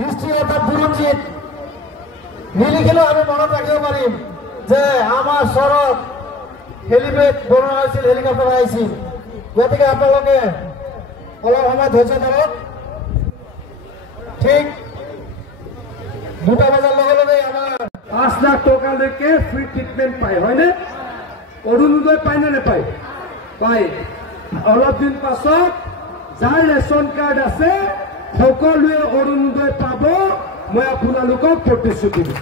হিস্ট্ৰি এটা বুৰঞ্জিত নিলিখিলেও আমি মনত ৰাখিব পাৰিম যে আমাৰ চৰত হেলিপেড বনোৱা হৈছিল, হেলিকপ্টাৰ আহিছিল। গতিকে আপোনালোকে অলপ সময় ধৈৰ্য ধৰক। ঠিক 2টা বজাৰ লগে লগে আমাৰ 5 লাখ টকালৈকে ফ্ৰী ট্ৰিটমেণ্ট পায়, হয়নে? অৰুণোদয় পায় নে নাপায়? পায়। অলপ দিন পাছত যাৰ ৰেচন কাৰ্ড আছে সকলোৱে অৰুণোদয় পাব, মই আপোনালোকক প্ৰতিশ্ৰুতি দিম।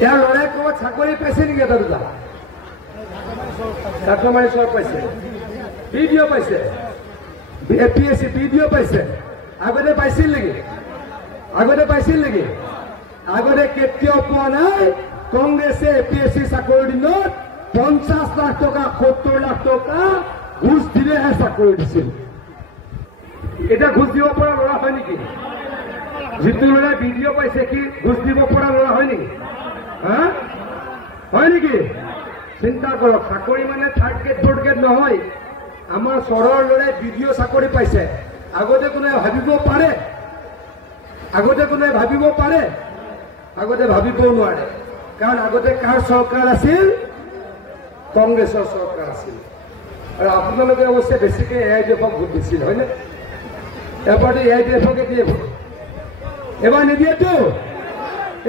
ইয়াৰ ল'ৰাই ক'ৰবাত চাকৰি পাইছে নেকি? এটা দুটা চাকৰি চৰ পাইছে, BDO পাইছে, APSC BDO পাইছে। আগতে পাইছিল নেকি? আগতে পাইছিল নেকি? আগতে কেতিয়াও পোৱা নাই। কংগ্ৰেছে APSC চাকৰিৰ দিনত 50 লাখ টকা 70 লাখ টকা ঘুষ দিলেহে চাকৰি দিছিল। এতিয়া ঘুষ দিব পৰা ল'ৰা হয় নেকি? যিটো ল'ৰাই BDO পাইছে কি ঘুষ দিব পৰা ল'ৰা হয় নেকি? হা হয় নেকি? চিন্তা কৰক। চাকৰি মানে 3rd গ্ৰেড 4th গ্ৰেড নহয়। আমাৰ চহৰৰ ল'ৰাই BDO চাকৰি পাইছে। আগতে কোনে ভাবিব পাৰে? আগতে কোনে ভাবিব পাৰে? আগতে ভাবিবও নোৱাৰে। কাৰণ আগতে কাৰ চৰকাৰ আছিল? কংগ্ৰেছৰ চৰকাৰ আছিল। আৰু আপোনালোকে অৱশ্যে বেছিকে AIDFক ভোট দিছিল, হয়নে? এবাৰতো AIDFকে দিয়ে ভোট। এবাৰ নিদিয়েতো?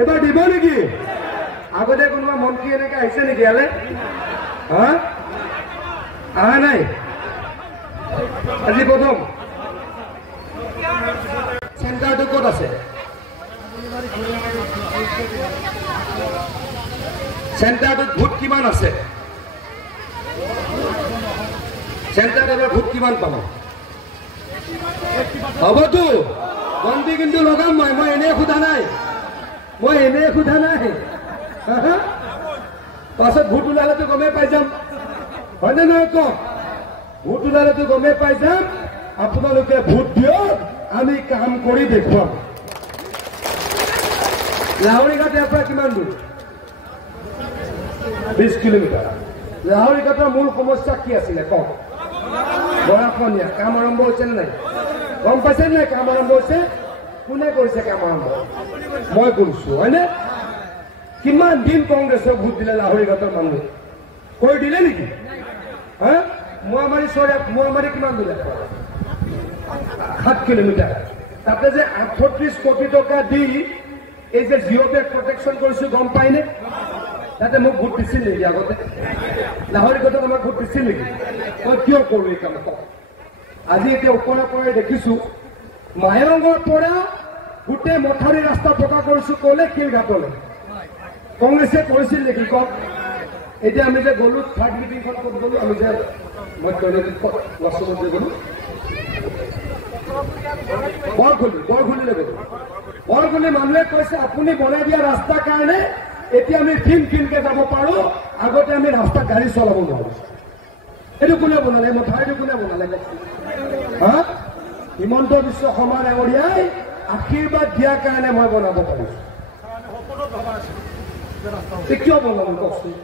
এবাৰ দিব নেকি? আগতে কোনোবা মন্ত্ৰী এনেকে আহিছে নেকি ইয়ালে? হা অহা নাই? আজি প্ৰথম। চেণ্টাৰটো ক'ত আছে? চেণ্টাৰটোত ভোট কিমান আছে? চেণ্টাৰত এবাৰ ভোট কিমান পাব? হ'বতো গন্তি কিন্তু লগাম মই এনেই সোধা নাই, মই এনেই সোধা নাই। পাছত ভোট ওলালেতো গমেই পাই যাম, হয়নে নহয়? কওক। ভোট ওলালেতো গমেই পাই যাম। আপোনালোকে ভোট দিয়ক, আমি কাম কৰি দেখুৱাম। লাহৰীঘাট ইয়াৰ পৰা কিমান দূৰ? 20 কিলোমিটাৰ। লাহৰীঘাটৰ মূল সমস্যা কি আছিলে কওক? গৰাখহনীয়া। কাম আৰম্ভ হৈছে নে নাই? গম পাইছে নাই কাম আৰম্ভ হৈছে? কোনে কৰিছে কাম আৰম্ভ? মই কৰিছো, হয়নে? কিমান দিন কংগ্ৰেছক ভোট দিলে লাহৰীঘাটৰ মানুহে? কৰি দিলে নেকি? হা মোৱামাৰী কিমান দূৰ? 7 কিলোমিটাৰ। তাতে যে 38 কোটি টকা দি এই যে জিঅ' বেগ প্ৰটেকশ্যন কৰিছো, গম পাইনে? তাতে মোক ভোট দিছিল নেকি? আগতে লাহৰীঘাটত আমাক ভোট দিছিল নেকি? মই কিয় কৰো এই কাম কওক? আজি এতিয়া ওপৰৰ পৰাই দেখিছো মায়ঙৰ পৰা গোটেই মথাউৰি ৰাস্তা পকা কৰিছো ক'লে শিলঘাটলৈ। কংগ্ৰেছে কৰিছিল নেকি কওক? এতিয়া আমি যে গ'লো 3rd মিটিংখন ক'ত গ'লো? আমি যে মই লক্ষ্মণত যে গ'লো বৰখুলিলৈ গ'লো। বৰখুলি মানুহে কৈছে আপুনি বনাই দিয়া ৰাস্তাৰ কাৰণে এতিয়া আমি খিনকে যাব পাৰো, আগতে আমি ৰাস্তাত গাড়ী চলাব নোৱাৰো। এইটো কোনে বনালে? মথাউৰিটো কোনে বনালে? হা হিমন্ত বিশ্ব শৰ্মা ডাঙৰীয়াই আশীৰ্বাদ দিয়াৰ কাৰণে মই বনাব পাৰিছো। কিয় বনালো কওকচোন?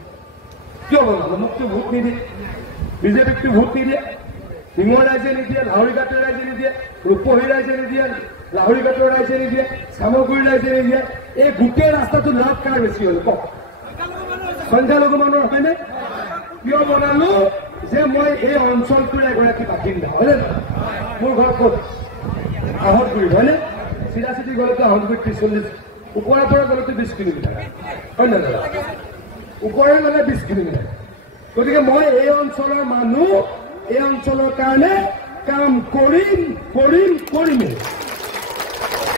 কিয় বনালো? মোকতো ভোট নিদিয়ে, বিজেপিকতো ভোট নিদিয়ে, ডিঙৰ ৰাইজে নিদিয়ে, লাহৰীঘাটৰ ৰাইজে নিদিয়ে, ৰূপহী ৰাইজে নিদিয়ে, লাহৰীঘাটৰ ৰাইজে নিদিয়ে, চামগুৰি ৰাইজে নিদিয়ে। এই গোটেই ৰাস্তাটো লাভ কাৰ বেছি হ'ল কওক? সংখ্যালঘু মানুহৰ হয়নে? কিয় বনালো? যে মই এই অঞ্চলটোৰ এগৰাকী বাসিন্দা, হয়নে? মোৰ ঘৰ ক'ত? আহতগুৰিত, হয়নে? চিধা চিধি গ'লেতো আহতগুৰিত 30-40, ওপৰৰ পৰা গ'লেতো 20 কিলোমিটাৰ, হয় নে দাদা? ওপৰে গ'লে 20 কিলোমিটাৰ। গতিকে মই এই অঞ্চলৰ মানুহ, এই অঞ্চলৰ কাৰণে কাম কৰিমেই।